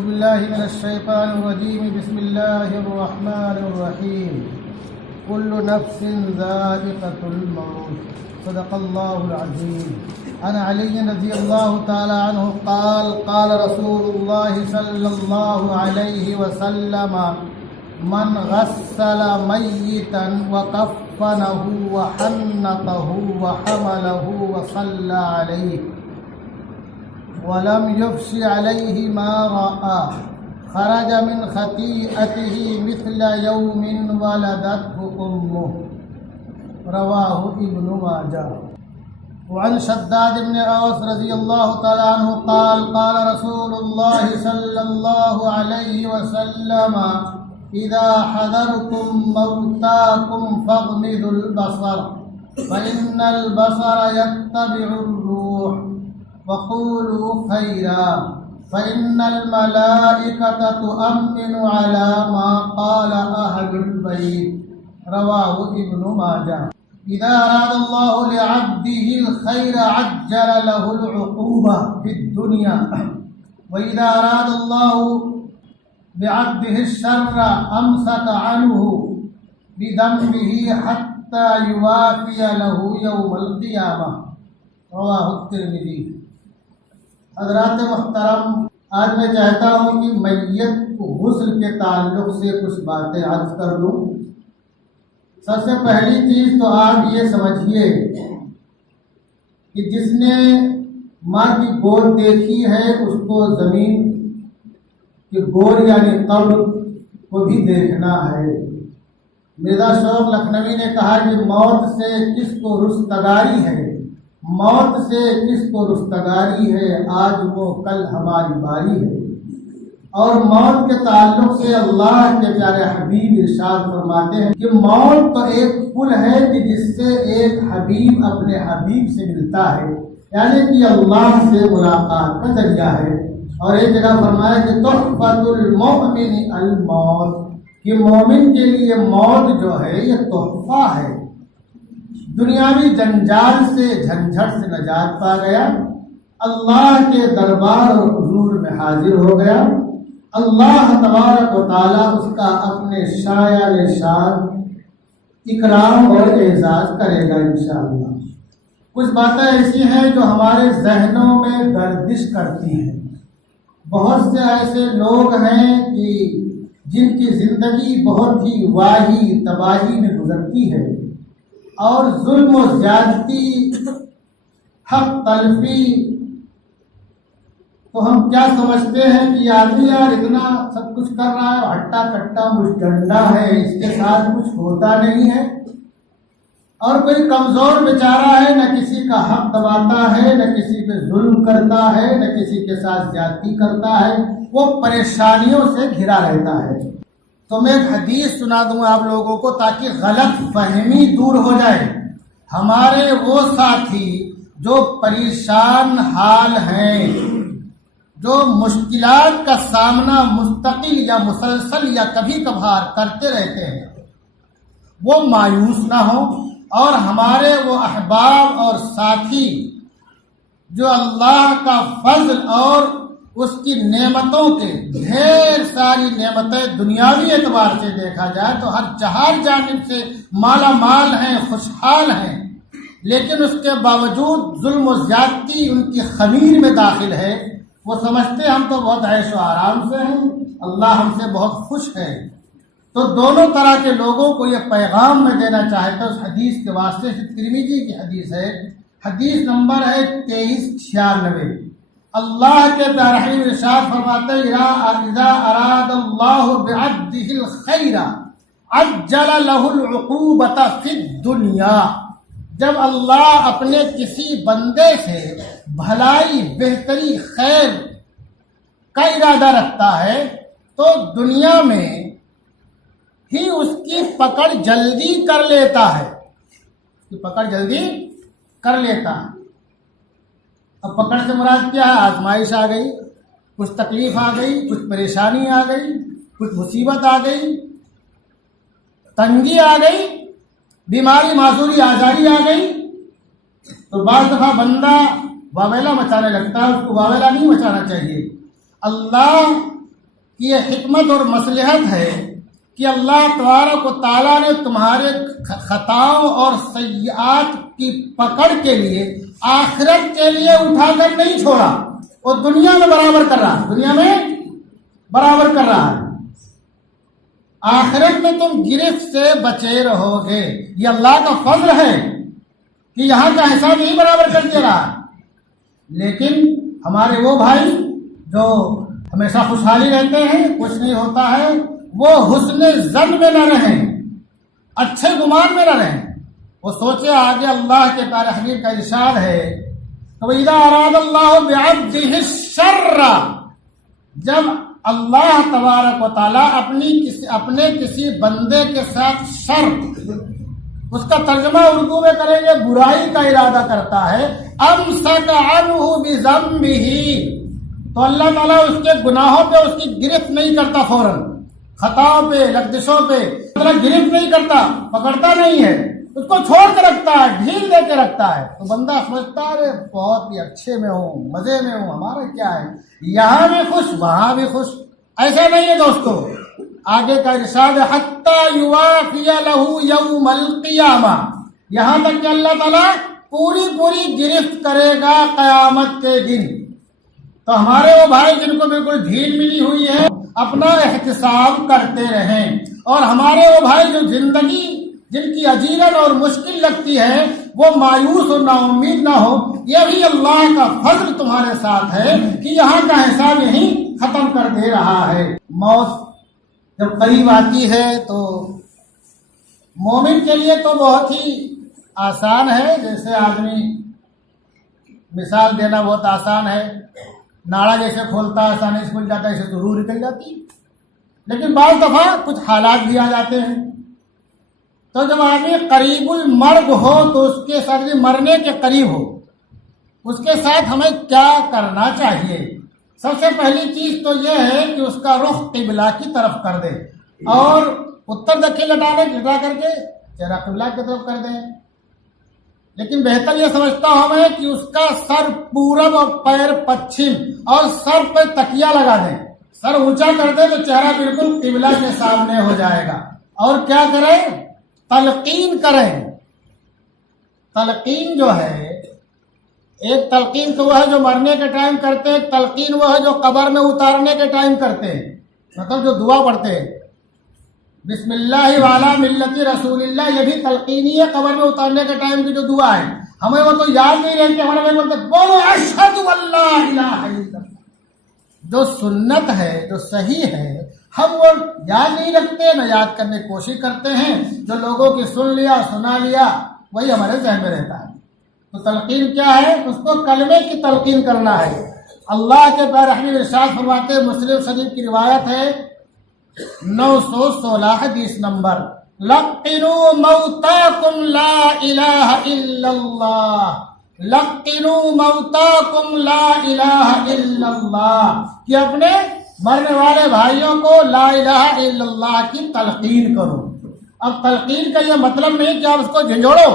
أعوذ بالله من الشيطان الرجيم. بسم الله الرحمن الرحيم. كل نفس ذائقة الموت. صدق الله العظيم. عن علي رضي الله تعالى عنه قال قال رسول الله صلى الله عليه وسلم من غسل ميتا وكفنه وحنطه وحمله وصلى عليه ولم يفش عليه ما رأى خرج من خطيئته مثل يوم ولدته أمه. رواه ابن ماجه. وعن شداد بن أوس رضي الله تعالى عنه قال قال رسول الله صلى الله عليه وسلم إذا حضرتم موتاكم فاغمضوا البصر فإن البصر يتبع الروح وقولوا خيرا فإن الملائكة تؤمن على ما قال أهل البيت. رواه ابن ماجه. إذا أراد الله لعبده الخير عجل له العقوبة في الدنيا وإذا أراد الله بعبده الشر أمسك عنه بذنبه حتى يوافي له يوم القيامة. رواه الترمذي. حضرات محترم، آج میں چاہتا ہوں کہ میت کو غسل کے تعلق سے کچھ باتیں عرض کر لوں. سب سے پہلی چیز تو آپ یہ سمجھیے کہ جس نے ماں کی گود دیکھی ہے اس کو زمین کی گود یعنی قبر کو بھی دیکھنا ہے. مرزا شوق لکھنوی نے کہا کہ موت سے کس کو رستگاری ہے، موت سے کس کو رستگاری ہے، آج وہ کل ہماری باری ہے. اور موت کے تعلق سے اللہ کے پیارے حبیب ارشاد فرماتے ہیں کہ موت تو ایک پل ہے کہ جس سے ایک حبیب اپنے حبیب سے ملتا ہے، یعنی کہ اللہ سے ملاقات کا ذریعہ ہے. اور ایک جگہ فرمایا کہ تحفۃ المؤمن الموت، کہ مومن کے لیے موت جو ہے یہ تحفہ ہے. دنیاوی جنجال سے جھنجھٹ سے نجات پا گیا، اللہ کے دربار اور حضور میں حاضر ہو گیا. اللہ تبارک و تعالیٰ اس کا اپنے شایان شان اکرام اور اعزاز کرے گا انشاءاللہ. کچھ باتیں ایسی ہیں جو ہمارے ذہنوں میں گردش کرتی ہیں. بہت سے ایسے لوگ ہیں کہ جن کی زندگی بہت ہی واہی تباہی میں گزرتی ہے اور ظلم و زیادتی، حق تلفی. تو ہم کیا سمجھتے ہیں کہ یہ آدمی یار اتنا سب کچھ کر رہا ہے، ہٹا کٹا مجھ ڈنڈا ہے، اس کے ساتھ کچھ ہوتا نہیں ہے. اور کوئی کمزور بیچارہ ہے، نہ کسی کا حق دباتا ہے، نہ کسی پہ ظلم کرتا ہے، نہ کسی کے ساتھ زیادتی کرتا ہے، وہ پریشانیوں سے گھرا رہتا ہے. تو میں ایک حدیث سنا دوں آپ لوگوں کو تاکہ غلط فہمی دور ہو جائے. ہمارے وہ ساتھی جو پریشان حال ہیں، جو مشکلات کا سامنا مستقل یا مسلسل یا کبھی کبھار کرتے رہتے ہیں، وہ مایوس نہ ہوں. اور ہمارے وہ احباب اور ساتھی جو اللہ کا فضل اور اس کی نعمتوں کے ڈھیر ساری نعمتیں دنیاوی اعتبار سے دیکھا جائے تو ہر چہار جانب سے مالا مال ہیں، خوشحال ہیں، لیکن اس کے باوجود ظلم و زیادتی ان کی خمیر میں داخل ہے. وہ سمجھتے ہم تو بہت عیش و آرام سے ہیں، اللہ ہم سے بہت خوش ہے. تو دونوں طرح کے لوگوں کو یہ پیغام میں دینا چاہتا ہوں اس حدیث کے واسطے سے. ترمذی کی حدیث ہے، حدیث نمبر ہے 2396. اللہ کے پیارے حبیب ارشاد فرماتے ہیں اذا اراد اللہ بعبده الخیر عجل له العقوبۃ فی الدنیا. جب اللہ اپنے کسی بندے سے بھلائی، بہتری، خیر کا ارادہ رکھتا ہے تو دنیا میں ہی اس کی پکڑ جلدی کر لیتا ہے، اس کی پکڑ جلدی کر لیتا ہے. اب پکڑ سے مراد کیا ہے؟ آزمائش آ گئی، کچھ تکلیف آ گئی، کچھ پریشانی آ گئی، کچھ مصیبت آ گئی، تنگی آ گئی، بیماری معذوری آزاری آ گئی. تو بعض دفعہ بندہ واویلا مچانے لگتا ہے، اس کو واویلا نہیں مچانا چاہیے. اللہ کہ یہ حکمت اور مصلحت ہے کہ اللہ تبارک و تعالیٰ نے تمہارے خطاؤں اور سیئات کی پکڑ کے لیے آخرت کے لیے اٹھا کر نہیں چھوڑا، وہ دنیا میں برابر کر رہا ہے، دنیا میں برابر کر رہا ہے، آخرت میں تم گرفت سے بچے رہو گے۔ یہ اللہ کا فضل ہے کہ یہاں کا حساب نہیں برابر کر دے رہا۔ لیکن ہمارے وہ بھائی جو ہمیشہ خوشحالی رہتے ہیں، کچھ نہیں ہوتا ہے، وہ حسن ظن میں نہ رہیں، اچھے گمان میں نہ رہیں، وہ سوچے آگے اللہ کے پیارے حبیب کا ارشاد ہے وَإِذَا أَرَادَ اللَّهُ بِعَبْدِهِ الشَّرَّ، جب اللہ تبارک و تعالیٰ اپنے کسی بندے کے ساتھ شر، اس کا ترجمہ اردو میں کریں گے برائی کا ارادہ کرتا ہے، أَمْسَكَ عَنْهُ بِذَنبِهِ، تو اللہ تعالیٰ اس کے گناہوں پہ اس کی گرفت نہیں کرتا، فوراً خطاؤں پہ لغزشوں پہ گرفت نہیں کرتا، پکڑتا نہیں ہے، اس کو چھوڑ کے رکھتا ہے، ڈھیل دے کے رکھتا ہے، تو بندہ سمجھتا ہے بہت ہی اچھے میں ہوں، مزے میں ہوں، ہمارا کیا ہے، یہاں بھی خوش وہاں بھی خوش۔ ایسا نہیں ہے دوستو، آگے کا ارشاد ہے حَتَّى يُوَافِيَ لَهُ يَوْمَ الْقِيَامَةِ، یہاں تک کہ اللہ تعالیٰ پوری گرفت کرے گا قیامت کے دن۔ تو ہمارے وہ بھائی جن کو بالکل ڈھیل ملی ہوئی ہے اپنا احتساب کرتے رہیں، اور ہمارے وہ بھائی جو زندگی جن کی عجیرن اور مشکل لگتی ہے وہ مایوس اور نا امید نہ ہو، یہ بھی اللہ کا فضل تمہارے ساتھ ہے کہ یہاں کا حساب یہیں ختم کر دے رہا ہے۔ موت جب قریب آتی ہے تو مومن کے لیے تو بہت ہی آسان ہے، جیسے آدمی مثال دینا بہت آسان ہے، ناڑا جیسے کھولتا ہے آسانی سے کھل جاتا ہے، اسے تو روح نکل جاتی، لیکن بعض دفعہ کچھ حالات بھی آ جاتے ہیں، تو جب آدمی قریب المرگ ہو تو اس کے ساتھ بھی مرنے کے قریب ہو، اس کے ساتھ ہمیں کیا کرنا چاہیے؟ سب سے پہلی چیز تو یہ ہے کہ اس کا رخ قبلہ کی طرف کر دے، اور اتر دکھن لٹا کر کے چہرہ قبلہ کی طرف کر دیں، لیکن بہتر یہ سمجھتا ہوں میں کہ اس کا سر پورب اور پیر پچھم، اور سر پہ تکیہ لگا دیں، سر اونچا کر دیں تو چہرہ بالکل قبلہ کے سامنے ہو جائے گا۔ اور کیا کریں؟ تلقین کریں۔ تلقین جو ہے، ایک تلقین تو وہ ہے جو مرنے کے ٹائم کرتے ہیں، ایک تلقین وہ ہے جو قبر میں اتارنے کے ٹائم کرتے ہیں، مطلب جو دعا پڑھتے ہیں بسم اللہ والا ملت رسول اللہ، یہ بھی تلقینی ہے، قبر میں اتارنے کے ٹائم کی جو دعا ہے، ہمیں وہ تو یاد نہیں رہتی، ہمارے بولتے بولو اشہد ان لا الہ الا اللہ، جو سنت ہے جو صحیح ہے ہم وہ یاد نہیں رکھتے، نہ یاد کرنے کی کوشش کرتے ہیں، جو لوگوں کی سن لیا سنا لیا وہی ہمارے ذہن میں رہتا ہے۔ تو تلقین کیا ہے؟ اس کو کلمے کی تلقین کرنا ہے۔ اللہ کے پیارے حبیب ارشاد فرماتے ہیں، مسلم شریف کی روایت ہے 916 حدیث نمبر، لقنوا موتاکم لا الہ الا اللہ، لقنوا موتاکم لا الہ الا اللہ، کہ اپنے مرنے والے بھائیوں کو لا الہ الا اللہ کی تلقین کرو۔ اب تلقین کا یہ مطلب نہیں کہ آپ اس کو جھنجھوڑو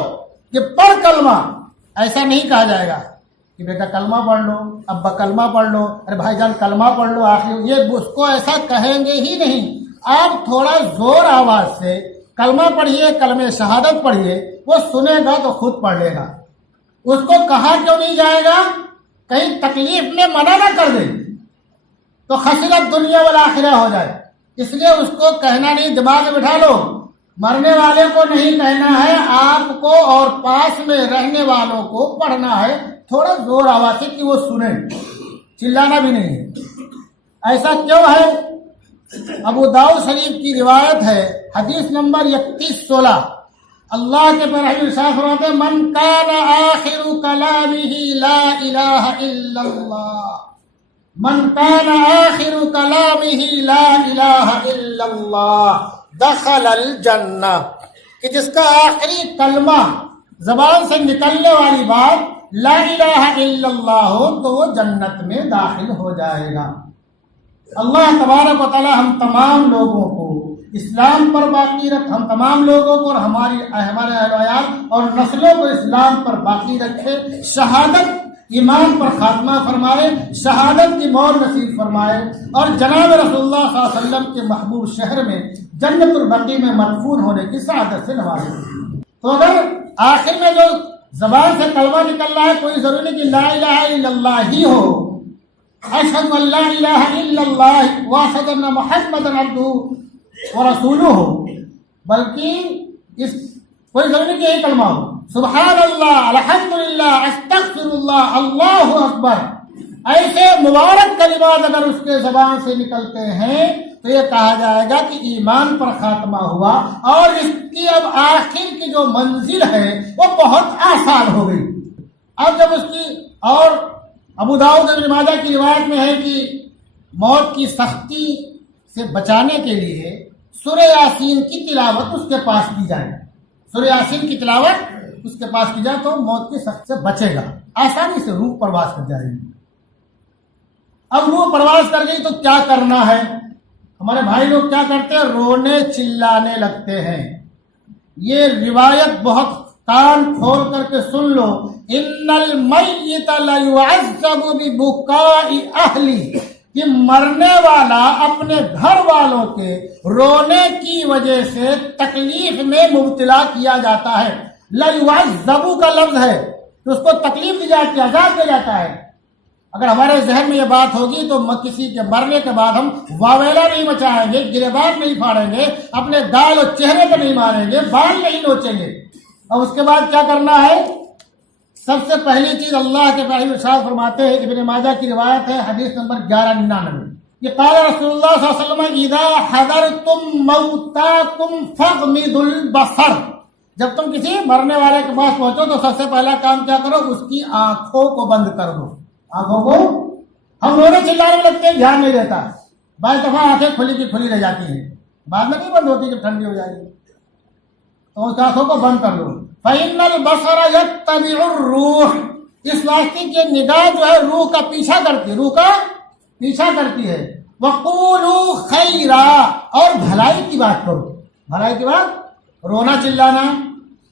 کہ پڑھ کلمہ، ایسا نہیں کہا جائے گا کہ بیٹا کلمہ پڑھ لو، ابا کلمہ پڑھ لو، ارے بھائی جان کلمہ پڑھ لو، آخر یہ اس کو ایسا کہیں گے ہی نہیں۔ آپ تھوڑا زور آواز سے کلمہ پڑھیے، کلمہ شہادت پڑھیے، وہ سنے گا تو خود پڑھ لے گا۔ اس کو کہا کیوں نہیں جائے گا؟ کہیں تکلیف میں منع نہ کر دے تو خسرت دنیا والآخرہ ہو جائے، اس لیے اس کو کہنا نہیں، دماغ میں بٹھا لو، مرنے والے کو نہیں کہنا ہے، آپ کو اور پاس میں رہنے والوں کو پڑھنا ہے، تھوڑا زور آواز سے کہ وہ سنیں، چلانا بھی نہیں ہے۔ ایسا کیوں ہے؟ ابو داؤد شریف کی روایت ہے، حدیث نمبر 3116، اللہ کے پیارے حبیب ارشاد فرماتے ہیں من کان آخر کلامہ لا الہ الا اللہ، من کان آخر کلامہ لا الہ الا اللہ دخل الجنہ، کہ جس کا آخری کلمہ زبان سے نکلنے والی بات لا الہ الا اللہ ہو تو وہ جنت میں داخل ہو جائے گا۔ اللہ تبارک و تعالی ہم تمام لوگوں کو اسلام پر باقی رکھ، ہم تمام لوگوں کو اور ہمارے اہل و عیال اور نسلوں کو اسلام پر باقی رکھے، شہادت ایمان پر خاتمہ فرمائے، شہادت کی موت نصیب فرمائے، اور جناب رسول اللہ صلی اللہ علیہ وسلم کے محبوب شہر میں جنت البقیع میں مدفون ہونے کی سعادت سے نوازے۔ تو اگر آخر میں جو زبان سے کلمہ نکل رہا ہے، کوئی ضروری نہیں کہ لا الہ الا اللہ ہی ہو، اشہد ان لا الہ الا اللہ واشہد ان محمد عبدہ ورسولہ ہو، بلکہ اس کوئی ضروری نہیں کہ یہی کلمہ ہو، سبحان اللہ، الحمدللہ، استغفر اللہ، اللہ اکبر، ایسے مبارک کلمات اگر اس کے زبان سے نکلتے ہیں تو یہ کہا جائے گا کہ ایمان پر خاتمہ ہوا، اور اس کی اب آخر کی جو منزل ہے وہ بہت آسان ہو گئی۔ اب جب اس کی، اور ابو داؤد ابن ماجہ کی روایت میں ہے کہ موت کی سختی سے بچانے کے لیے سورہ یاسین کی تلاوت اس کے پاس کی جائے، سورہ یاسین کی تلاوت اس کے پاس کی جائے تو موت کی سخت سے بچے گا، آسانی سے روح پرواز کر جائے گی۔ اب روح پرواز کر گئی تو کیا کرنا ہے؟ ہمارے بھائی لوگ کیا کرتے ہیں؟ رونے چلانے لگتے ہیں۔ یہ روایت بہت کان کھول کر کے سن لو، ان المیت لیعذب ببکاء اہلی، کہ مرنے والا اپنے گھر والوں کے رونے کی وجہ سے تکلیف میں مبتلا کیا جاتا ہے۔ لیعذب کا لفظ ہے تو اس کو تکلیف دی جاتی ہے، عذاب دیا جاتا ہے۔ اگر ہمارے ذہن میں یہ بات ہوگی تو کسی کے مرنے کے بعد ہم واویلا نہیں مچائیں گے، گریبان نہیں پھاڑیں گے، اپنے گال اور چہرے پہ نہیں ماریں گے، بال نہیں نوچیں گے۔ اور اس کے بعد کیا کرنا ہے؟ سب سے پہلی چیز اللہ کے پیارے ارشاد فرماتے ہیں، ابن ماجہ کی روایت ہے، حدیث نمبر 1199، کہ قال رسول اللہ صلی اللہ علیہ وسلم اذا حضرتم موتاکم فاغمضوا البصر، جب تم کسی مرنے والے کے پاس پہنچو تو سب سے پہلا کام کیا کرو؟ اس کی آنکھوں کو بند کر دو۔ آنکھوں کو ہم رونے چلانے میں لگتے ہیں، دھیان نہیں دیتا، بعض دفعہ آنکھیں کھلی کی کھلی رہ جاتی ہیں، بعد میں نہیں بند ہوتی جب ٹھنڈی ہو جائے گی، تو اس آنکھوں کو بند کر دو۔ فَإِنَّ الْبَصَرَ يَتَّبِعُ الرُّوحَ، اس واسطے کہ نگاہ جو ہے روح کا پیچھا کرتی ہے، روح کا پیچھا کرتی ہے۔ وَقُولُوا خَيْرًا، اور بھلائی کی بات کرو، بھلائی کی بات، رونا چلانا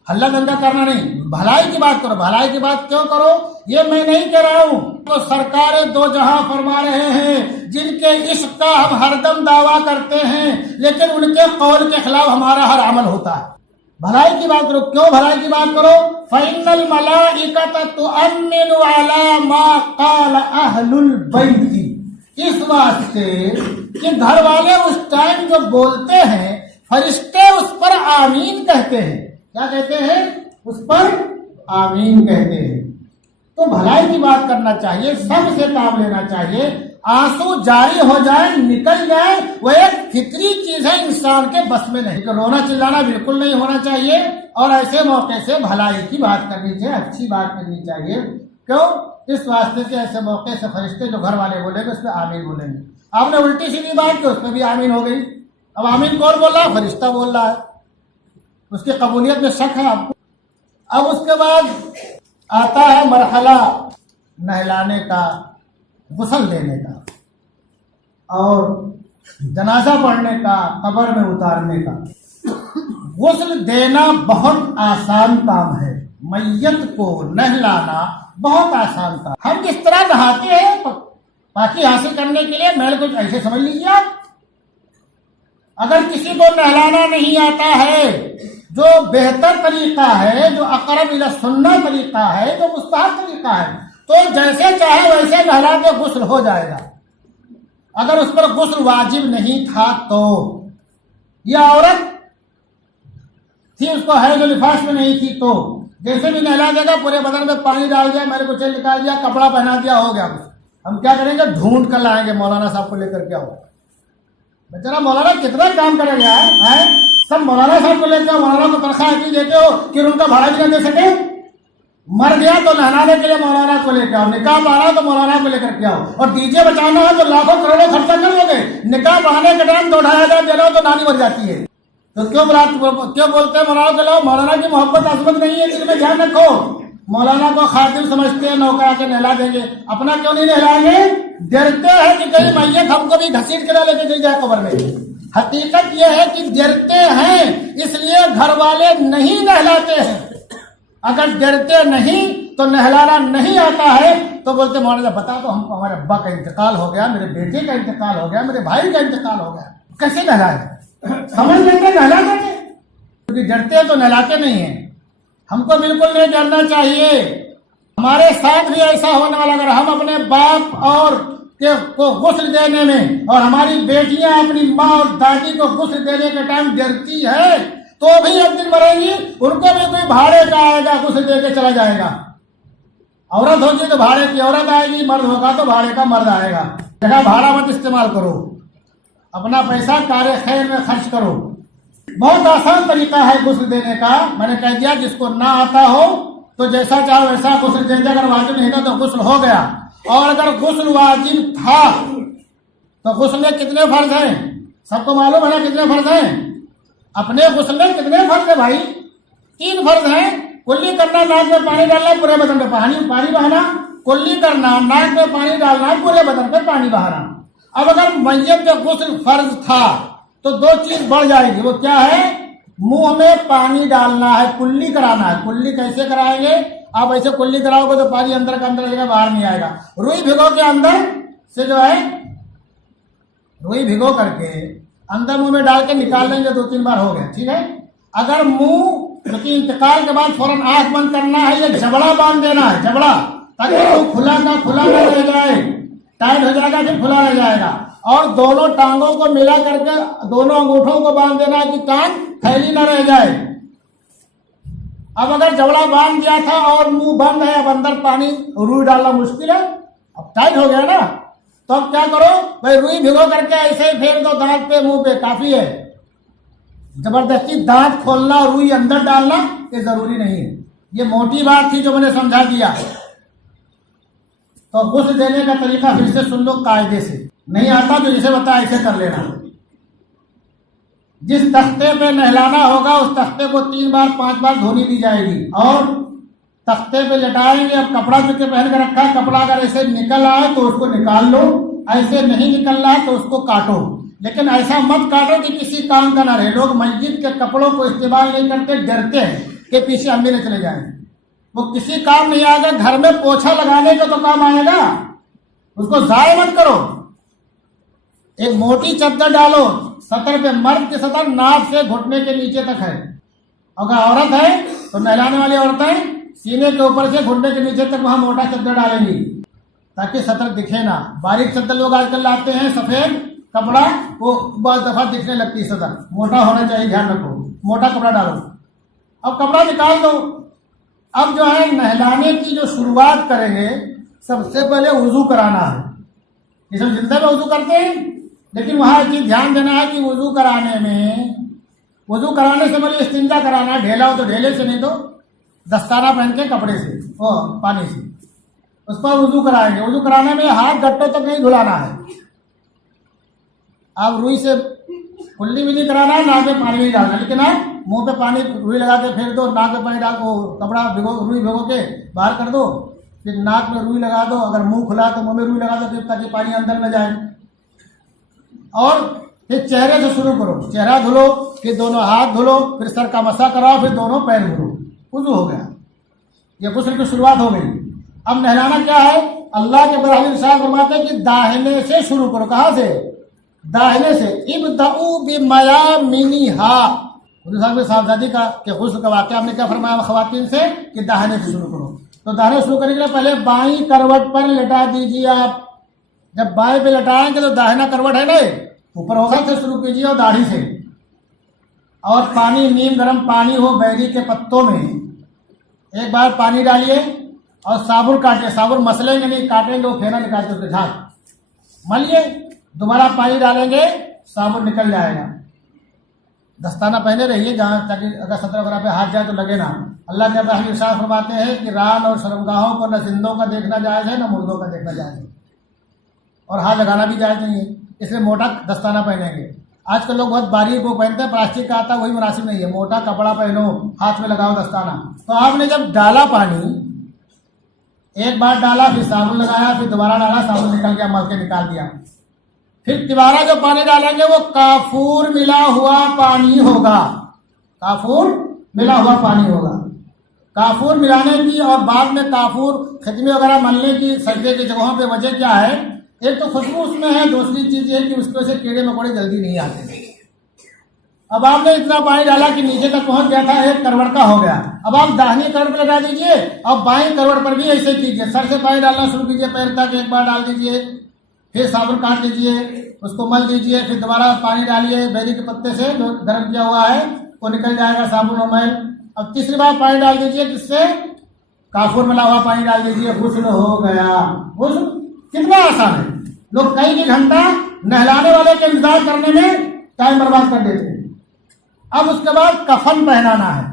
ہلہ دنگا کرنا نہیں، بھلائی کی بات کرو۔ بھلائی کی بات کیوں کرو؟ یہ میں نہیں کہہ رہا ہوں، تو سرکار دو جہاں فرما رہے ہیں جن کے عشق کا ہم ہر دم دعویٰ کرتے ہیں، لیکن ان کے قول کے خلاف ہمارا ہر عمل ہوتا ہے۔ بھلائی کی بات کرو، کیوں بھلائی کی بات کرو؟ فَإِنَّ الْمَلَائِكَةَ تُؤَمِّنُ عَلَى مَا قَالَ أَهْلُ الْبَيْتِ، اس واسطے کہ گھر والے اس ٹائم جو بولتے ہیں فرشتے اس پر آمین کہتے ہیں۔ کیا کہتے ہیں؟ اس پر آمین کہتے ہیں۔ تو بھلائی کی بات کرنا چاہیے، سب سے کام لینا چاہیے، آنسو جاری ہو جائے، نکل جائے، وہ ایک فطری چیز ہے، انسان کے بس میں نہیں، کہ رونا چلانا بالکل نہیں ہونا چاہیے، اور ایسے موقع سے بھلائی کی بات کرنی چاہیے، اچھی بات کرنی چاہیے۔ کیوں؟ اس واسطے کہ ایسے موقع سے فرشتے جو گھر والے بولیں گے اس پہ آمین بولیں گے۔ آپ نے الٹی سیدھی بات کی، اس میں بھی آمین ہو گئی۔ اب آمین کون بول رہا ہے؟ فرشتہ بول رہا ہے، اس کی قبولیت میں شک ہے آپ کو۔ اب اس کے بعد آتا ہے مرحلہ نہلانے کا، غسل دینے کا، اور جنازہ پڑھنے کا، قبر میں اتارنے کا۔ غسل دینا بہت آسان کام ہے، میت کو نہلانا بہت آسان کام۔ ہم جس طرح نہاتے ہیں پاکی حاصل کرنے کے لیے، محل کو ایسے سمجھ لیجیے آپ۔ اگر کسی کو نہلانا نہیں آتا ہے، جو بہتر طریقہ ہے، جو اقرب الی سنت طریقہ ہے، جو مستحب طریقہ ہے، تو جیسے چاہے ویسے نہلا کے غسل ہو جائے گا۔ اگر اس پر غسل واجب نہیں تھا تو، یہ عورت تھی، اس کو حیض و نفاس میں نہیں تھی، تو جیسے بھی نہلا دے گا، پورے بدن میں پانی ڈال دیا، میرے کو چل نکال دیا، کپڑا پہنا دیا، ہو گیا۔ ہم کیا کریں گے؟ ڈھونڈ کر لائیں گے، مولانا صاحب کو لے کر کے آؤ۔ بیچارہ مولانا کتنا کام کرے گا ہے، سب مولانا صاحب کو لیتے ہو، مولانا کو تنخواہ اتنی دیتے ہو کہ ان کا بھاڑا بھی نہ دے سکے۔ مر گیا تو نہلانے کے لیے مولانا کو لے کے آؤ، نکاح پڑھا تو مولانا کو لے کر کے آؤ، اور ڈی جے بچانا ہے تو لاکھوں کروڑوں خرچہ کر لو گے، نکاح پڑھانے کے ٹائم 2,500 دے رہا ہو تو نانی مر جاتی ہے۔ تو کیوں بولتے ہیں مولانا کو لاؤ؟ مولانا کی محبت عظمت نہیں ہے، اس میں دھیان رکھو۔ مولانا کو خادم سمجھتے ہیں، نوکر آ کے نہلا دیں گے، اپنا کیوں نہیں نہلائیں گے؟ ڈرتے ہیں کہ کہیں میت ہم کو بھی گھسیٹ کے نہ لے کے چل جائے قبر میں۔ حقیقت یہ ہے کہ ڈرتے ہیں، اس لیے گھر والے نہیں نہلاتے ہیں۔ اگر ڈرتے نہیں تو نہلانا نہیں آتا ہے تو بولتے مولانا بتا تو ہم کو ہمارے ابا کا انتقال ہو گیا، میرے بیٹے کا انتقال ہو گیا، میرے بھائی کا انتقال ہو گیا، کیسے نہلائے؟ سمجھ لیتے نہلا دیتے، کیونکہ ڈرتے تو نہلاتے نہیں ہیں۔ ہم کو بالکل نہیں ڈرنا چاہیے۔ ہمارے ساتھ بھی ایسا ہونے والا، اگر ہم اپنے باپ اور کو غسل دینے میں اور ہماری بیٹیاں اپنی ماں اور دادی کو غسل دینے کے ٹائم ڈرتی ہے تو بھی ایک دن مریں گی، ان کو بھی کوئی بھاڑے کا آئے گا غسل دے کے چلا جائے گا۔ عورت ہوگی تو بھاڑے کی عورت آئے گی، مرد ہوگا تو بھاڑے کا مرد آئے گا۔ جگہ بھاڑا مت استعمال کرو، اپنا پیسہ کار خیر میں خرچ کرو۔ بہت آسان طریقہ ہے غسل دینے کا، میں نے کہہ دیا جس کو نہ آتا ہو تو جیسا چاہو ویسا غسل دے دے، اگر واجب نہیں تھا تو غسل ہو گیا، اور اگر غسل واجب تھا تو غسل میں کتنے فرض ہیں سب کو معلوم ہے نا؟ کتنے فرض ہیں؟ اپنے غسل میں کتنے فرض ہیں بھائی؟ 3 فرض ہیں۔ کلی کرنا، ناک میں پانی ڈالنا، پورے بدن پہ پانی بہانا۔ کلی کرنا، ناک میں پانی ڈالنا، پورے بدن پہ پانی بہانا۔ اب اگر میت پہ غسل فرض تھا تو 2 چیز بڑھ جائے گی، وہ کیا ہے؟ منہ میں پانی ڈالنا ہے، کلی کرانا ہے۔ کلی کیسے کرائیں گے؟ آپ ایسے کلی کراؤ گے تو پانی اندر کا اندر رہے گا، باہر نہیں آئے گا۔ روئی بھگو کے اندر سے جو ہے، روئی بھگو کر کے اندر منہ میں ڈال کے نکال لیں گے، 2-3 بار ہو گیا، ٹھیک ہے۔ اگر منہ کیونکہ انتقال کے بعد فوراً آنکھ بند کرنا ہے، یہ جبڑا باندھ دینا ہے، جبڑا، تاکہ وہ کھلا نہ رہ جائے، ٹائٹ ہو جائے گا پھر کھلا رہ جائے گا۔ اور دونوں ٹانگوں کو ملا کر کے دونوں انگوٹھوں کو باندھ دینا ہے کہ ٹانگ پھیلی نہ رہ جائے۔ اب اگر جبڑا باندھ دیا تھا اور منہ بند ہے، اب اندر پانی، روئی ڈالنا مشکل ہے، اب ٹائٹ ہو گیا نا، تو اب کیا کرو بھائی؟ روئی بھگو کر کے ایسے ہی پھیر دو دانت پہ، منہ پہ، کافی ہے۔ زبردستی دانت کھولنا اور روئی اندر ڈالنا یہ ضروری نہیں ہے۔ یہ موٹی بات تھی جو میں نے سمجھا دیا۔ تو غسل دینے کا طریقہ پھر سے سن لو قاعدے سے، نہیں آتا تو جسے بتا ایسے کر لینا۔ جس تختے پہ نہلانا ہوگا اس تختے کو 3 بار 5 بار دھونی دی جائے گی، اور تختے پہ لٹائیں گے۔ اب کپڑا جو کہ پہن کے رکھا ہے، کپڑا اگر ایسے نکل آئے تو اس کو نکال لو، ایسے نہیں نکل رہا ہے تو اس کو کاٹو، لیکن ایسا مت کاٹو کہ کسی کام کا نہ رہے۔ لوگ مسجد کے کپڑوں کو استعمال نہیں کرتے، ڈرتے ہیں کہ پیچھے امی نہ چلے جائیں، وہ کسی کام نہیں آئے گا۔ گھر میں پوچھا لگانے کا تو کام آئے گا، اس کو ضائع مت کرو۔ ایک موٹی چادر ڈالو سطر پہ، مرد کی سطر ناف سے گھٹنے کے نیچے تک ہے، اگر عورت ہے تو نہلانے والی عورتیں سینے کے اوپر سے گھٹنے کے نیچے تک وہاں موٹا چادر ڈالیں گی تاکہ سطر دکھے نہ۔ باریک چادر لوگ آج کل لاتے ہیں، سفید کپڑا، وہ بعض دفعہ دکھنے لگتی ہے سطر، موٹا ہونا چاہیے، دھیان رکھو، موٹا کپڑا ڈالو۔ اب کپڑا نکال دو۔ اب جو ہے نہلانے کی جو شروعات کریں گے، سب سے پہلے وضو کرانا ہے۔ یہ سب زندہ میں وضو کرتے ہیں، لیکن وہاں ایک چیز دھیان دینا ہے کہ وضو کرانے سے پہلے استنجا کرانا ہے۔ ڈھیلا ہو تو ڈھیلے سے، نہیں تو دستانہ پہن کے کپڑے سے، پانی سے اس پر وضو کرائیں گے۔ وضو کرانے میں ہاتھ گٹوں تک نہیں دھلانا ہے، آپ روئی سے کلی بھی نہیں کرانا ہے، ناک میں پانی نہیں ڈالنا، لیکن آپ منہ پہ پانی روئی لگا کے پھیر دو، ناک میں پانی ڈال کو کپڑا روئی بھگو کے باہر کر دو، پھر ناک میں روئی لگا دو، اگر منہ کھلا تو منہ میں روئی لگا دو تاکہ پانی اندر نہ جائے۔ اور پھر چہرے سے شروع کرو، چہرہ دھلو، پھر دونوں ہاتھ دھلو، پھر سر کا مسح کراؤ، پھر دونوں پیر دھلو، وضو ہو گیا۔ یہ غسل کی شروعات ہو گئی۔ اب نہلانا کیا ہے؟ اللہ کے برحمت ارشاد فرماتے ہیں کہ داہنے سے شروع کرو۔ کہاں سے؟ داہنے سے۔ ابدؤوا بمیامنھا، حضور صاحب نے صاحبزادی کا کہ غسل کا واقعہ ہم نے کیا فرمایا خواتین سے کہ داہنے سے شروع کرو۔ تو داہنے شروع کرنے کے لیے پہلے بائیں کروٹ پر لٹا دیجیے۔ آپ جب بائیں پہ لٹائیں گے تو داہنا کروٹ ہے نا اوپر ہوگا، سے شروع کیجیے اور داڑھی سے، اور پانی نیم گرم پانی ہو بیری کے پتوں میں، ایک بار پانی ڈالیے اور صابن کاٹیے، صابن مسلیں گے نہیں، کاٹیں گے وہ پھینا نکال کے اس کے جھاگ ملیے، دوبارہ پانی ڈالیں گے صابن نکل جائے گا۔ دستانہ پہنے رہیے جہاں، تاکہ اگر سطر وغیرہ پہ ہاتھ جائے تو لگے نہ۔ اللہ کے ابراہیم ارشاد فرماتے ہیں کہ ران اور شرمگاہوں کو نہ زندوں کا دیکھنا جائز ہے نہ مردوں کا دیکھنا جائز ہے، اور ہاتھ لگانا بھی جائز نہیں ہے، اس لیے موٹا دستانہ پہنیں گے۔ آج کل لوگ بہت باریک وہ پہنتے ہیں، پلاسٹک کا آتا ہے، وہی مناسب نہیں ہے، موٹا کپڑا پہنو، ہاتھ میں لگاؤ دستانہ۔ تو آپ نے جب ڈالا پانی، ایک بار ڈالا، پھر صابن لگایا، پھر دوبارہ ڈالا، صابن نکل گیا، مل کے نکال دیا، پھر دوبارہ جو پانی ڈالیں گے وہ کافور ملا ہوا پانی ہوگا، کافور ملا ہوا پانی ہوگا۔ کافور ملانے کی اور بعد میں کافور ختمی وغیرہ ملنے کی سجدے کی جگہوں پہ وجہ کیا ہے؟ ایک تو خوشبو اس میں ہے، دوسری چیز یہ کہ اس کی وجہ سے کیڑے مکوڑے جلدی نہیں آتے۔ اب آپ نے اتنا پانی ڈالا کہ نیچے تک پہنچ گیا تھا، ایک کروڑ کا ہو گیا، اب آپ داہنی کروڑ پہ لگا دیجئے، اب بائیں کروڑ پر بھی ایسے کیجئے، سر سے پانی ڈالنا شروع کیجئے، پیر تک ایک بار ڈال دیجئے، پھر صابن کاٹ لیجئے، اس کو مل دیجئے، پھر دوبارہ پانی ڈالیے، بیری کے پتے سے جو گرم کیا ہوا ہے وہ نکل جائے گا صابن اور میل۔ اب تیسری بار پانی ڈال دیجئے، جس سے کافور ملا ہوا پانی ڈال دیجئے، غسل ہو گیا۔ غسل کتنا آسان ہے، لوگ کئی گھنٹہ نہلانے والے کے انتظار کرنے میں ٹائم برباد کر دیتے ہیں۔ اب اس کے بعد کفن پہنانا ہے۔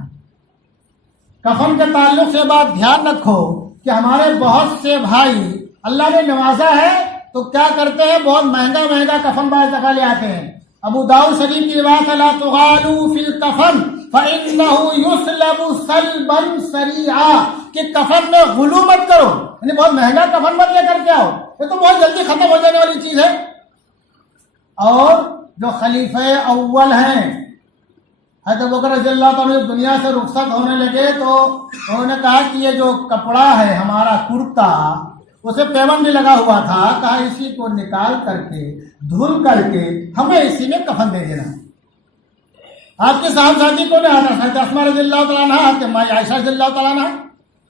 کفن کے تعلق سے بات دھیان رکھو کہ ہمارے بہت سے بھائی اللہ نے نوازا ہے تو کیا کرتے ہیں، بہت مہنگا مہنگا کفن بعض دفعہ لے آتے ہیں۔ ابو داؤد شریف کی روایت ہے، لا تغالوا فی الکفن فإنہ یسلب سلبا سریعا، کہ کفن میں غلو مت کرو، یعنی بہت مہنگا کفن مت لے کر کے آؤ، یہ تو بہت جلدی ختم ہو جانے والی چیز ہے۔ اور جو خلیفہ اول ہیں حضرت ابوبکر رضی اللہ عنہ دنیا سے رخصت ہونے لگے تو انہوں نے کہا کہ یہ جو کپڑا ہے ہمارا کرتا، اسے پیون بھی لگا ہوا تھا، کہا اسی کو نکال کر کے دھل کر کے ہمیں اسی میں کفن دے دینا۔ آپ کے صاحب ساتھی کو نے حضرت اسماء رضی اللہ تعالیٰ عنہ، حضرت مائی عائشہ رضی اللہ تعالیٰ عنہ،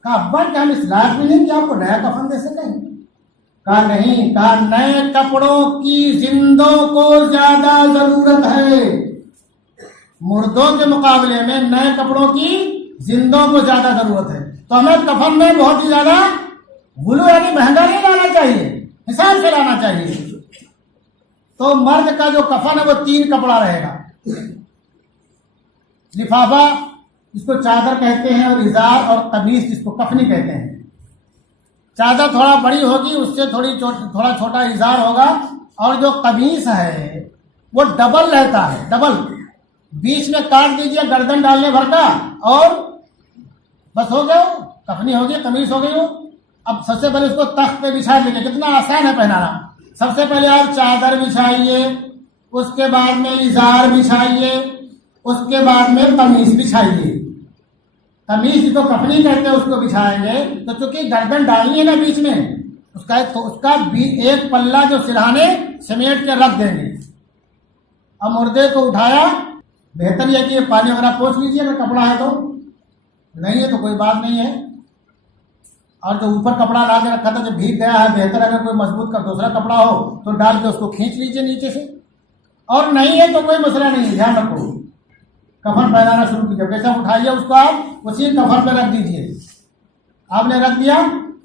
کہا ابا کیا ہم اس لائق بھی نہیں کہ آپ کو نیا کفن دے سکیں؟ کہا نہیں، کہا نئے کپڑوں کی زندوں کو زیادہ ضرورت ہے، مردوں کے مقابلے میں نئے کپڑوں کی زندوں کو زیادہ ضرورت ہے، تو ہمیں کفن میں بہت ہی زیادہ غلو یعنی مہنگا نہیں لانا چاہیے، حساب سے لانا چاہیے۔ تو مرد کا جو کفن ہے وہ 3 کپڑا رہے گا، لفافہ جس کو چادر کہتے ہیں، اور ازار اور قمیص جس کو کفنی کہتے ہیں۔ چادر تھوڑا بڑی ہوگی، اس سے تھوڑا چھوٹا ازار ہوگا، اور جو قمیص ہے وہ ڈبل رہتا ہے، ڈبل، بیچ میں کاٹ دیجئے گردن ڈالنے بھر کا، اور بس ہو گیا، کفنی ہوگی، قمیص ہو گئی ہو۔ اب سب سے پہلے اس کو تخت پہ بچھا دیجئے، کتنا آسان ہے پہنانا۔ سب سے پہلے آپ چادر بچھائیے، اس کے بعد میں ازار بچھائیے، اس کے بعد میں قمیص بچھائیے۔ قمیص جس کو کفنی کہتے ہیں اس کو بچھائیں گے تو چونکہ گردن ڈالنی ہے نا بیچ میں، اس کا ایک پلہ جو سرہانے سمیٹ کے رکھ دیں گے۔ اب مردے کو اٹھایا، بہتر یہ کہ پانی وغیرہ پوچھ لیجیے، اگر کپڑا ہے تو، نہیں ہے تو کوئی بات نہیں ہے۔ اور جو اوپر کپڑا لا کے رکھا تھا جو بھیگ گیا ہے، بہتر اگر کوئی مضبوط کا دوسرا کپڑا ہو تو ڈال کے اس کو کھینچ لیجیے نیچے سے، اور نہیں ہے تو کوئی مسئلہ نہیں ہے، دھیان رکھو۔ کفن پہنانا شروع کیجیے، جیسے اٹھائیے اس کو آپ اسی کفن پہ رکھ دیجیے۔ آپ نے رکھ دیا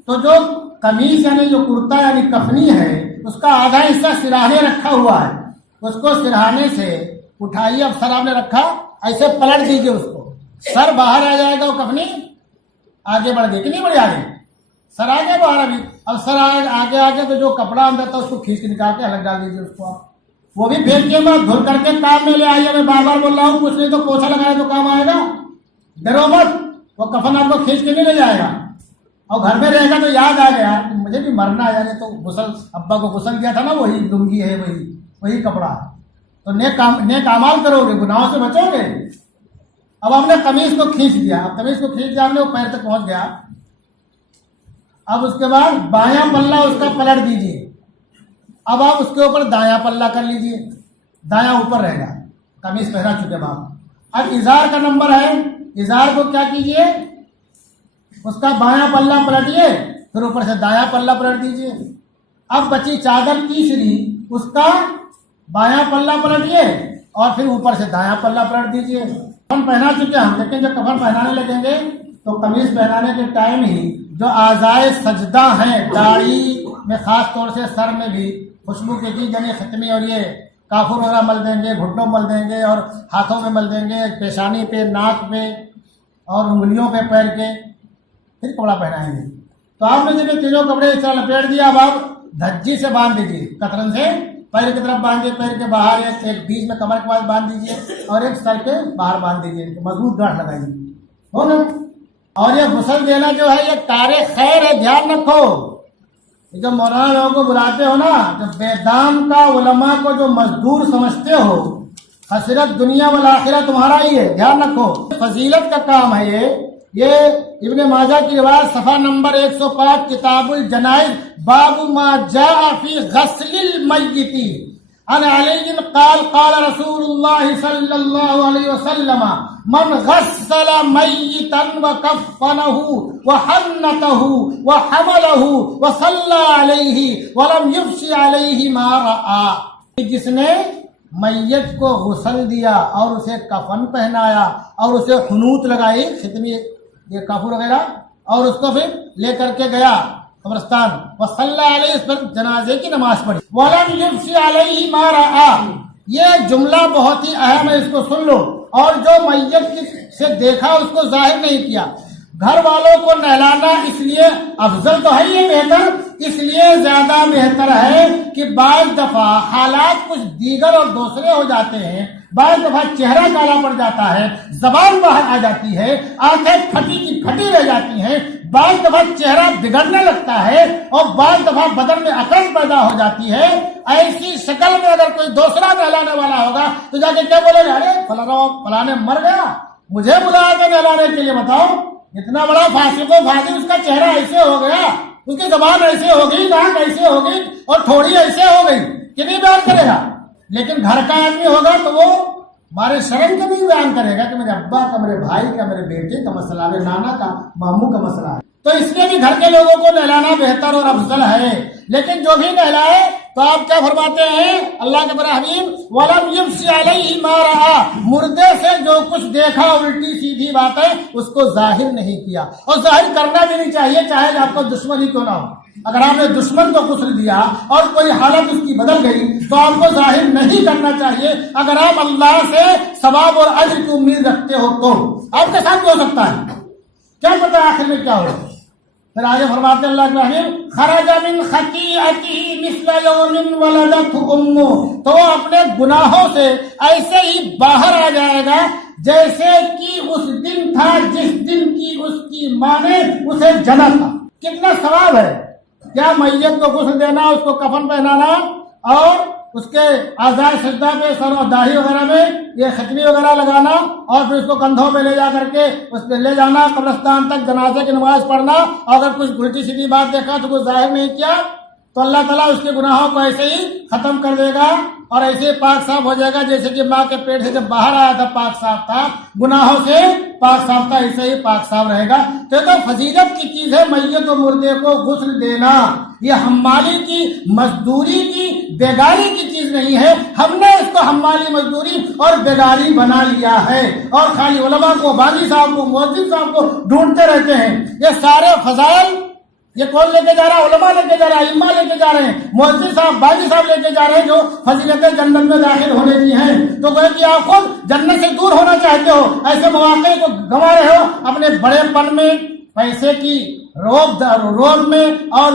تو جو قمیص یعنی جو کرتا یعنی کفنی ہے، اس کا آدھا حصہ سراہنے رکھا ہوا ہے، اس کو سرہانے سے اٹھائیے۔ اب سر آپ نے رکھا، ایسے پلٹ دیجیے اس کو، سر باہر آ جائے گا، وہ کفنی آگے بڑھ گئی کہ نہیں بڑھی، آگے سر آگے باہر ابھی، اب سر آگے تو جو کپڑا اندر تھا اس کو کھینچ کے نکال کے الگ ڈال دیجیے اس کو آپ، وہ بھی پھینکیے مت، دھل کر کے کام میں لے آئیے۔ میں بار بار بول رہا ہوں، کچھ نہیں تو پوچھا لگایا تو کام آئے گا، ڈرو مت، وہ کفن آپ کو کھینچ کے نہیں لے جائے گا، اور گھر میں رہے گا تو یاد آ گیا مجھے بھی مرنا ہے، یعنی تو غسل ابا کو غسل کیا تھا نا، وہی لنگی ہے، وہی کپڑا ہے، تو نیک اعمال کرو گے، گناہوں سے بچو گے۔ اب ہم نے قمیص کو کھینچ دیا، اب قمیص کو کھینچ دیا ہم نے، وہ پیر تک پہنچ گیا۔ اب اس کے بعد بایاں پلہ اس کا پلٹ دیجیے، اب آپ اس کے اوپر دایاں پلہ کر لیجیے، دایاں اوپر رہے گا، قمیص پہنا چکے بعد۔ اب ازار کا نمبر ہے، ازار کو کیا کیجیے، اس کا بایاں پلہ پلٹیے، پھر اوپر سے دایاں پلہ پلٹ دیجیے۔ اب بچی چادر تیسری، اس کا بایاں پلہ پلٹیے اور پھر اوپر سے دایاں پلہ پلٹ دیجیے۔ کفن پہنا چکے ہم، لیکن جب کفن پہنانے لگیں گے تو قمیص پہنانے کے ٹائم ہی جو اعضائے سجدہ ہیں، داڑھی میں خاص طور سے، سر میں بھی خوشبو کی چیز یعنی ختمی، اور یہ کافور وغیرہ مل دیں گے، گھٹنوں مل دیں گے، اور ہاتھوں میں مل دیں گے، پیشانی پہ، ناک پہ، اور انگلیوں پہ، پیر کے، پھر کپڑا پہنائیں گے۔ تو آپ نے جب یہ تینوں کپڑے اس طرح لپیٹ دیا، اب آپ دھجی سے باندھ دیجیے، کترن سے پیر کی طرف باندھیے، پیر کے باہر ایک بیچ میں کمر کے پاس باندھ دیجیے، اور ایک سر کے باہر باندھ دیجیے، مضبوط گاٹھ لگائیے، ہو نا۔ اور یہ غسل دینا جو ہے یہ کار خیر ہے، دھیان رکھو۔ جو مولانا لوگوں کو بلاتے ہو نا، جو بیدام کا علماء کو جو مزدور سمجھتے ہو، خسرت دنیا والآخرہ تمہارا ہی ہے، دھیان رکھو۔ فضیلت کا کام ہے یہ ابن ماجہ کی روایت صفحہ نمبر 105 کتاب الجنائز باب ما جاء فی غسل المیت عن علی قال قال رسول اللہ صلی اللہ علیہ وسلم من غسل میتا وکفنہ وحنتہ وحملہ وصلی علیہ ولم یفش علیہ ما رأى، جس نے میت کو غسل دیا اور اسے کفن پہنایا اور اسے حنوت لگائی، ختمی یہ کافور وغیرہ، اور اس کو پھر لے کر کے گیا قبرستان، وصلی علیہ، اس پر جنازے کی نماز پڑھی، ولم یفش علیہ ما رأى، یہ جملہ بہت ہی اہم ہے، اس کو سن لو، اور جو میت سے دیکھا اس کو ظاہر نہیں کیا، گھر والوں کو نہلانا اس لیے افضل تو ہے، یہ بہتر اس لیے زیادہ بہتر ہے کہ بعض دفعہ حالات کچھ دیگر اور دوسرے ہو جاتے ہیں، بعض دفعہ چہرہ کالا پڑ جاتا ہے، زبان باہر آ جاتی ہے، آنکھیں پھٹی کی پھٹی رہ جاتی ہیں، بعض دفعہ چہرہ بگڑنے لگتا ہے، اور بعض دفعہ بدن میں اکڑ پیدا ہو جاتی ہے، ایسی شکل میں اگر کوئی دوسرا نہلانے والا ہوگا تو جا کے کیا بولے گا، ارے فلانے مر گیا، مجھے بلایا تھا نہلانے کے لیے، بتاؤ اتنا بڑا فاسق و فاجر، اس کا چہرہ ایسے ہو گیا، اس کی زبان ایسے ہو گئی، ناک ایسے ہو گئی اور تھوڑی ایسے ہو گئی کہ نہیں بیان کرے گا، لیکن گھر کا آدمی ہوگا تو وہ ہمارے شرم کا نہیں بیان کرے گا کہ میرے ابا کا، میرے بھائی کا، میرے بیٹے کا مسئلہ ہے، نانا کا، ماموں کا مسئلہ ہے، تو اس لیے بھی گھر کے لوگوں کو نہلانا بہتر اور افضل ہے، لیکن جو بھی نہلائے تو آپ کیا فرماتے ہیں اللہ کے بڑے حبیب، وَلَمْ يُفْشِ عَلَيْهِ مَا رَأَى، مردے سے جو کچھ دیکھا الٹی سیدھی بات ہے اس کو ظاہر نہیں کیا، اور ظاہر کرنا بھی نہیں چاہیے، چاہے آپ کو دشمن ہی کیوں نہ ہو، اگر آپ نے دشمن کو غسل دیا اور کوئی حالت اس کی بدل گئی تو آپ کو ظاہر نہیں کرنا چاہیے، اگر آپ اللہ سے ثواب اور اجر کی امید رکھتے ہو تو آپ کے ساتھ ہو سکتا ہے، کیا پتہ آخر میں کیا ہوگا۔ پھر آگے فرماتے اللہ کے رحیم، خرج من خطیئتہ مثل یوم ولدتہ امہ، تو وہ اپنے گناہوں سے ایسے ہی باہر آ جائے گا جیسے کہ اس دن تھا جس دن کی اس کی ماں نے اسے جنا تھا۔ کتنا ثواب ہے، کیا میت کو غسل دینا، اس کو کفن پہنانا اور اس کے اعضاء سجدہ پہ سر اور داڑھی وغیرہ میں یہ ختمی وغیرہ لگانا، اور پھر اس کو کندھوں پہ لے جا کر کے اس پہ لے جانا قبرستان تک، جنازے کی نماز پڑھنا، اگر کچھ الٹی سیدھی بات دیکھا تو کچھ ظاہر نہیں کیا تو اللہ تعالیٰ اس کے گناہوں کو ایسے ہی ختم کر دے گا اور ایسے پاک صاف ہو جائے گا جیسے کہ ماں کے پیٹ سے جب باہر آیا تھا پاک صاف تھا، گناہوں سے پاک صاف تھا، ایسے ہی پاک صاف رہے گا۔ تو فضیلت کی چیز ہے میت و مردے کو غسل دینا، یہ حمالی کی مزدوری کی بیگاری کی چیز نہیں ہے، ہم نے اس کو حمالی مزدوری اور بیگاری بنا لیا ہے، اور خالی علماء کو، باجی صاحب کو، مؤذن صاحب کو ڈھونڈتے رہتے ہیں۔ یہ سارے فضائل یہ کون لے کے جا رہا ہے؟ علماء لے کے جا رہا ہے، ائمہ لے کے جا رہے ہیں، مؤذن صاحب، باجی صاحب لے کے جا رہے ہیں، جو فضیلتیں جنت میں داخل ہونے کی ہیں۔ تو گویا کہ آپ خود جنت سے دور ہونا چاہتے ہو، ایسے مواقع کو گنوا رہے ہو اپنے بڑے پن میں، پیسے کی روب میں اور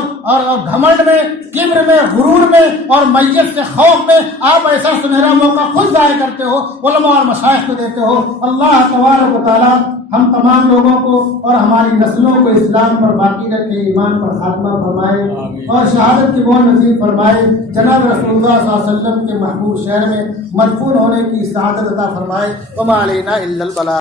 گھمنڈ میں، کبر میں، غرور میں اور میت سے خوف میں آپ ایسا سنہرا موقع خود ضائع کرتے ہو، علماء اور مشائخ کو دیتے ہو۔ اللہ تبارک و تعالی ہم تمام لوگوں کو اور ہماری نسلوں کو اسلام پر باقی رکھے، ایمان پر خاتمہ فرمائے اور شہادت کی بول نصیب فرمائے، جناب رسول اللہ صلی اللہ علیہ وسلم کے محبوب شہر میں مدفون ہونے کی سعادت عطا فرمائے۔ وما علینا الا البلاغ۔